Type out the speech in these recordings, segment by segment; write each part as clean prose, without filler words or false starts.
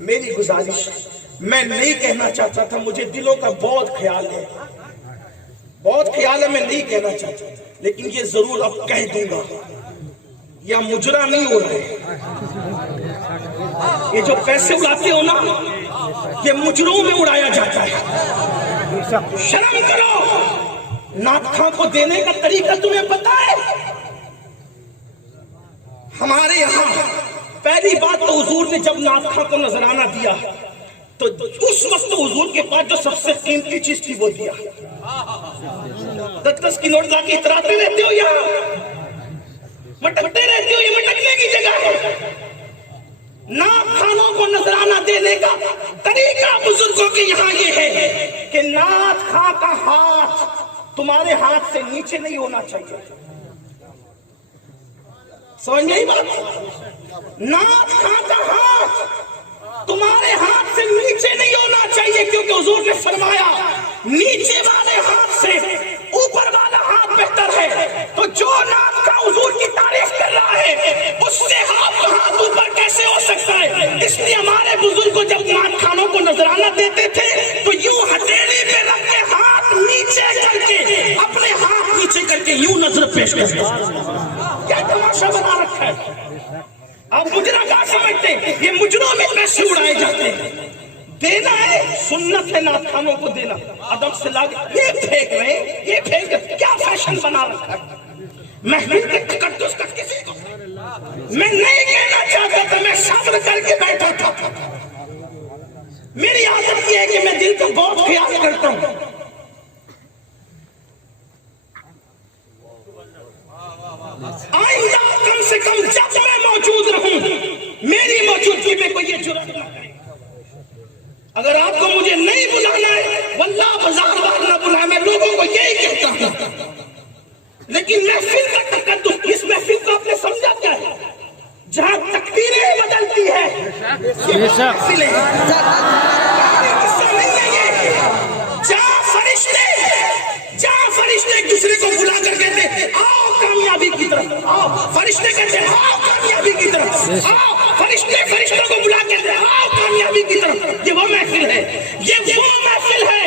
میری گزارش، میں نہیں کہنا چاہتا تھا، مجھے دلوں کا بہت خیال ہے، میں نہیں کہنا چاہتا، لیکن یہ ضرور اب کہہ دوں گا، یا مجرا نہیں ہو رہے، یہ جو پیسے اڑاتے ہو نا، یہ مجروں میں اڑایا جاتا ہے۔ شرم کرو، نعت خواں کو دینے کا طریقہ تمہیں پتا ہے؟ ہمارے یہاں پہلی بات تو حضور نے جب نعت خواں کو نذرانہ دیا تو اس وقت حضور کے پاس جو سب سے قیمتی چیز تھی وہ دیا۔ 10 کی نوٹ لا کے اتراتے رہتے ہو، یہاں مٹکتے رہتے ہو، یہ مٹکنے کی جگہ ہے۔ نعت خانوں کو نذرانہ دینے کا طریقہ بزرگوں کے یہاں یہ ہے کہ نعت خواں کا ہاتھ تمہارے ہاتھ سے نیچے نہیں ہونا چاہیے۔ سمجھ گئی بات؟ نعت خواں کا ہاتھ تمہارے ہاتھ سے نیچے نہیں ہونا چاہیے، کیونکہ حضور نے فرمایا نیچے والے ہاتھ سے اوپر والا ہاتھ بہتر ہے۔ تو جو نعت خواں حضور کی تعریف کر رہا ہے اس سے ہاتھ اوپر کیسے ہو سکتا ہے؟ اس لیے ہمارے بزرگ جب نعت خانوں کو نذرانہ دیتے تھے تو یوں ہتھیلی پہ رکھ کے ہاتھ نیچے کر کے، اپنے ہاتھ نیچے کر کے یوں نظر پیش کرتے۔ کیا تماشا بنا رکھا ہے؟ آپ مجرا کیا سمجھتے ہیں؟ یہ مجروں میں پیسے اڑائے جاتے ہیں۔ دینا ہے، سنت ہے نعت خانوں کو دینا، ادب سے لا کے یہ پھینک رہے ہیں، یہ پھینک رہے، کیا فیشن بنا رکھا ہے؟ محفل کے تقدس کا کسی کو میں نہیں کہنا چاہتا تھا، میں صبر کر کے بیٹھا تھا۔ میری عادت یہ ہے کہ میں دل کا بہت خیال کرتا ہوں۔ آئندہ کم سے کم جب میں موجود رہوں میری موجودگی میں کوئی یہ جرات نہ کرے۔ اگر آپ کو مجھے نہیں بلانا ہے واللہ بازار بار نہ بلانا، میں لوگوں کو یہی کہتا ہوں۔ لیکن محفل کا تقدس، اس محفل کو آپ نے سمجھا کیا ہے؟ جہاں تقدیریں بدلتی ہے یہ محفل ہے، جہاں فرشتے ایک دوسرے کو بلا کر کہتے ہیں آؤ کامیابی کی طرف، آؤ فرشتے کہتے ہیں آؤ کامیابی کی طرف، آؤ فرشتے فرشتوں کو بلا کر کہتے ہیں آؤ کامیابی کی طرف، یہ وہ محفل ہے، یہ وہ محفل ہے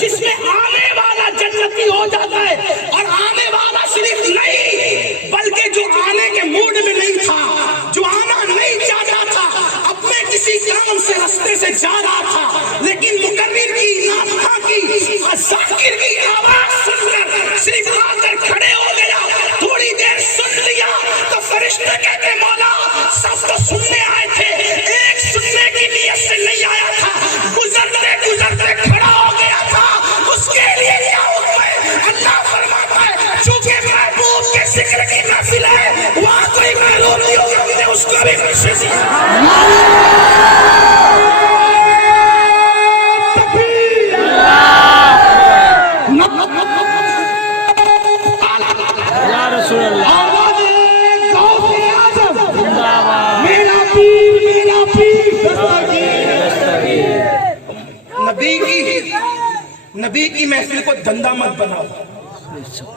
جس میں آنے والا جنتی ہو جاتا ہے، اور آنے والا صرف نہیں بلکہ جو آنے کے موڈ میں نہیں تھا، جو آنا نہیں چاہتا تھا، اپنے کسی کام سے رستے سے جا رہا تھا، لیکن مقرر کی نعت خواں کی ذاکر کی آواز سن کر صرف آ کر کھڑے ہو گیا، تھوڑی دیر سن لیا تو فرشتے کہتے مولا سب تو سننے آئے تھے، ایک سننے کی نیت سے نہیں آیا تھا، گزرتے گزرتے کھڑا ہو گیا تھا، اس کے لیے کیا حکم ہے؟ اللہ فرماتا ہے چونکہ محبوب کے ذکر کی محفل ہے، وہاں کوئی محروم نہیں ہوگا، ہم نے اس کو بھی خوشی دی۔ نبی کی محفل کو دھندا مت بناؤ،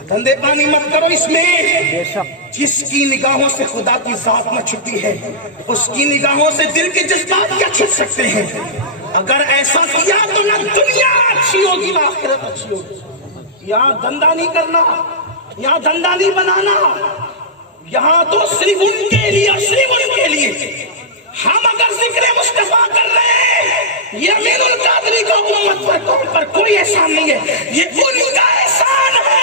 دھندے پانی مت کرو، اس میں جس کی نگاہوں سے خدا کی ذات نہ چھٹی ہے اس کی نگاہوں سے دل کے جذبات کیا چھٹ سکتے ہیں؟ اگر ایسا کیا تو نہ دنیا اچھی ہوگی نہ آخرت اچھی ہوگی۔ یہاں دھندا نہیں کرنا، یہاں دھندا نہیں بنانا، یہاں تو صرف ان کے لیے، صرف ان کے لیے۔ ہم اگر ذکر مصطفیٰ کر رہے ہیں، یہ امین القادری کا امت پر کوئی احسان نہیں ہے، یہ ان کا احسان ہے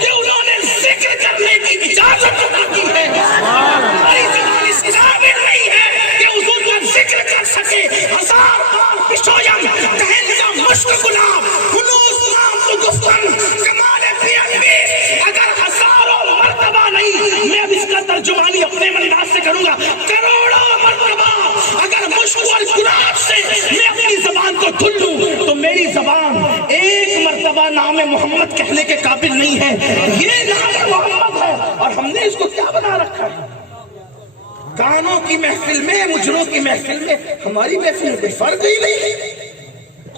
کہ انہوں نے ذکر کرنے کی اجازت عطا کی ہے۔ ہماری زبان اس قابل نہیں ہے کہ حضور کا ذکر کر سکے۔ ہزار بار پشویم دہن کا مشک گلاب خلوص نام تو گفتن کمال پیانویس، اگر ہزاروں مرتبہ نہیں، میں اب اس کا ترجمانی اپنے انداز سے کروں گا، کروڑوں مرتبہ اگر مشک اور گلاب سے میں اپنی زبان کو دھل لوں تو میری زبان ایک مرتبہ نام محمد کہنے کے قابل نہیں ہے۔ یہ نام محمد ہے اور ہم نے اس کو کیا بنا رکھا ہے؟ گانوں کی محفل میں، مجروں کی محفل میں، ہماری محفل میں کوئی فرق ہی نہیں۔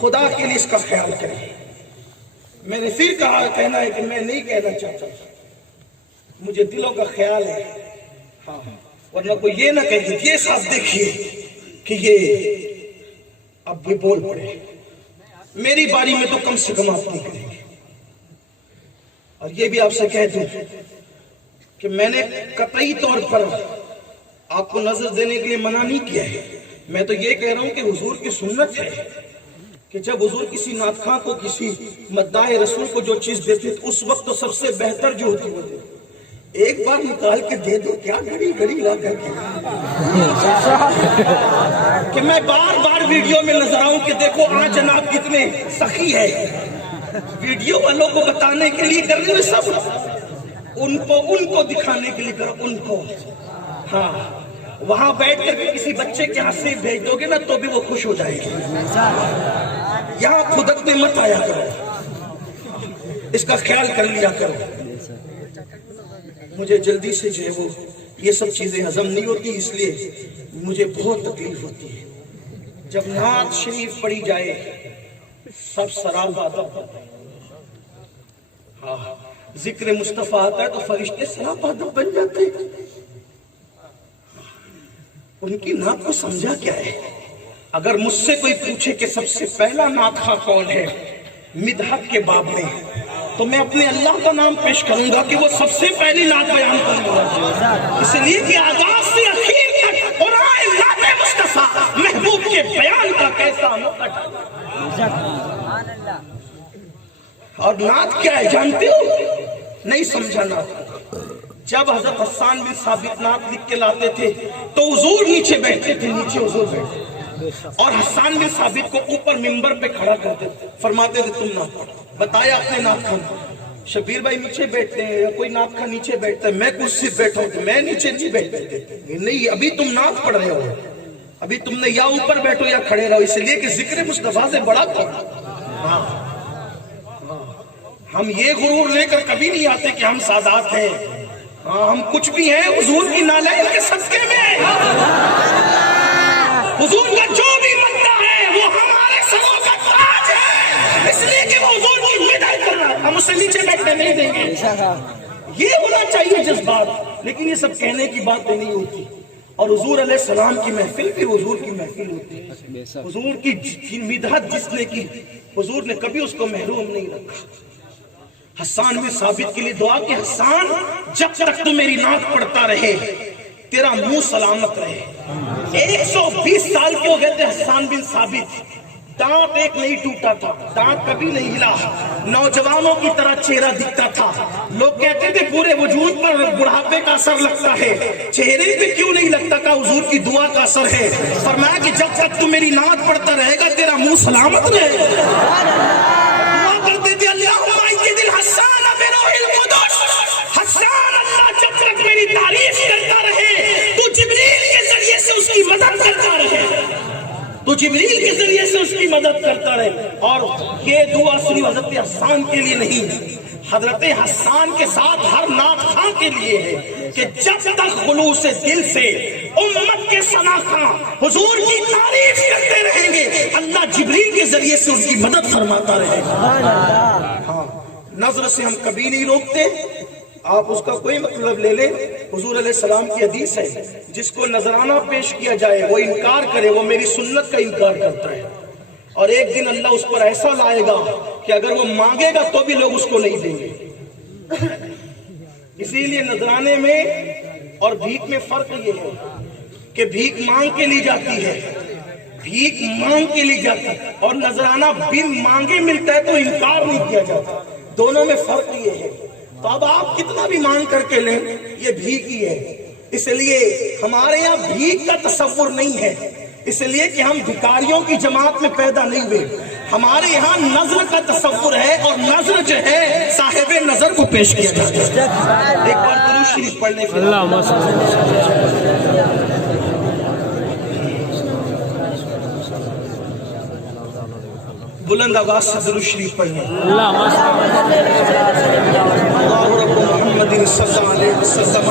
خدا کے لیے اس کا خیال کریں۔ میں نے پھر کہا، کہنا ہے کہ میں نہیں کہنا چاہتا، مجھے دلوں کا خیال ہے، ہاں، ورنہ کوئی یہ نہ کہے، یہ صاحب دیکھیے کہ یہ اب بھی بول پڑے میری باری میں تو کم سے کم آپ نہیں کریں گے. اور یہ بھی آپ سے کہہ دوں کہ میں نے قطعی طور پر آپ کو نظر دینے کے لیے منع نہیں کیا ہے. میں تو یہ کہہ رہا ہوں کہ حضور کی سنت ہے کہ جب حضور کسی نعت خواں کو کسی مداح رسول کو جو چیز دیتے تو اس وقت تو سب سے بہتر جو ہوتی وہ دیتے. ایک بار نکال کے دے دو کیا گھڑی گھڑی لا کر کے کہ میں بار بار ویڈیو میں نظر آؤں کہ دیکھو آج جناب کتنے سخی ہے. ویڈیو والوں کو بتانے کے لیے کر رہے ہیں سب, ان کو دکھانے کے لیے کرو ان کو. ہاں وہاں بیٹھ کر کے کسی بچے کے ہاتھ سے بھیج دو گے نا تو بھی وہ خوش ہو جائے گی. یہاں خودکنے مت آیا کرو, اس کا خیال کر لیا کرو. مجھے جلدی سے جو ہے وہ یہ سب چیزیں ہضم نہیں ہوتی, اس لیے مجھے بہت تکلیف ہوتی ہے. جب نعت شریف پڑھی جائے سب سراپا ادب, ہاں ذکر مصطفیٰ آتا ہے تو فرشتے سراپا ادب بن جاتے ہیں. ان کی نعت کو سمجھا کیا ہے؟ اگر مجھ سے کوئی پوچھے کہ سب سے پہلا نعت خواں کون ہے مدحت کے باب میں, تو میں اپنے اللہ کا نام پیش کروں گا کہ وہ سب سے پہلی نعت بیان کروں گا, اس لیے کہ آغاز سے اخیر تک قرآن نعت مصطفیٰ محبوب کے بیان کا کیسا مقدر. اور نعت کیا ہے جانتے ہو؟ نہیں سمجھا نعت. جب حضرت حسان بن ثابت نعت لکھ کے لاتے تھے تو حضور نیچے بیٹھتے تھے, نیچے حضور بیٹھتے, اور حسان بن ثابت کو اوپر منبر پہ کھڑا کرتے تھے, فرماتے تھے تم نعت پڑھو. بتایا اپنے نعت خان, شبیر بھائی نیچے بیٹھتے ہیں یا کوئی نعت خان نیچے بیٹھتا ہے, میں کرسی بیٹھا ہوں, میں نیچے نہیں بیٹھتے. نہیں, ابھی تم نعت پڑھ رہے ہو, ابھی تم نے یا اوپر بیٹھو یا کھڑے رہو, اس لیے کہ ذکر مصطفیٰ سے بڑا کون. ہم یہ غرور لے کر کبھی نہیں آتے کہ ہم سادات ہیں. ہم کچھ بھی ہیں حضور کی نالین کے صدقے میں. حضور کا جو بھی بنتا ہے وہ ہمارے سروں کا تاج ہے, اس لیے کہ وہ حضور کی مدد کر رہا ہے, ہم اسے نیچے بیٹھنے نہیں دیں گے. یہ ہونا چاہیے جذبات, لیکن یہ سب کہنے کی باتیں نہیں ہوتی. اور حضور علیہ السلام کی محفل بھی حضور کی محفل ہوتی ہے. حضور کی مدحت جس نے کی حضور نے کبھی اس کو محروم نہیں رکھا. حسان بن ثابت کے لیے دعا کہ حسان جب تک تو میری نعت پڑھتا رہے تیرا منہ سلامت رہے. 120 سال کے ہو گئے تھے حسان بن ثابت, دانت ایک نہیں ٹوٹا تھا, دانت کبھی نہیں ہلا, نوجوانوں کی طرح چہرہ دکھتا تھا. لوگ کہتے تھے پورے وجود پر بڑھاپے کا اثر لگتا ہے, چہرے پہ کیوں نہیں لگتا تھا؟ حضور کی دعا کا اثر ہے. فرمایا کہ جب تک تو میری نعت پڑھتا رہے گا تیرا منہ سلامت رہے گا. دعا کرتے تھے اللہم ایدل حسان بروح القدس, حسان اللہ جب تک میری تعریف کرتا رہے تو جبریل کے ذریعے سے اس کی مدد کرتا رہے, تو جبریل کے ذریعے سے اس کی مدد کرتا رہے. اور یہ دعا صرف حضرت حسان کے لیے نہیں, حضرت حسان کے ساتھ ہر نعت خواں کے لیے ہے کہ جب تک خلوص دل سے امت کے ثنا خواں حضور کی تعریف کرتے رہیں گے اللہ جبریل کے ذریعے سے ان کی مدد فرماتا رہے گا. ہاں نظر سے ہم کبھی نہیں روکتے, آپ اس کا کوئی مطلب لے لیں. حضور علیہ السلام کی حدیث ہے جس کو نذرانہ پیش کیا جائے وہ انکار کرے وہ میری سنت کا انکار کرتا ہے. اور ایک دن اللہ اس پر ایسا لائے گا کہ اگر وہ مانگے گا تو بھی لوگ اس کو نہیں دیں گے. اسی لیے نذرانے میں اور بھیک میں فرق یہ ہے کہ بھیک مانگ کے لی جاتی ہے, بھیک مانگ کے لی جاتی ہے, اور نذرانہ بن مانگے ملتا ہے تو انکار نہیں کیا جاتا. دونوں میں فرق یہ ہے. تو اب آپ کتنا بھی مانگ کر کے لیں یہ بھیک ہی ہے. اس لیے ہمارے یہاں بھیک کا تصور نہیں ہے, اس لیے کہ ہم بھکاریوں کی جماعت میں پیدا نہیں ہوئے. ہمارے یہاں نظر کا تصور ہے, اور نظر جو ہے صاحب نظر کو پیش کیا جاتا ہے. ایک بار درود شریف پڑھنے کے بلند آواز سے درود شریف پڑھنے. اللہ رب محمد صلی اللہ علیہ وسلم.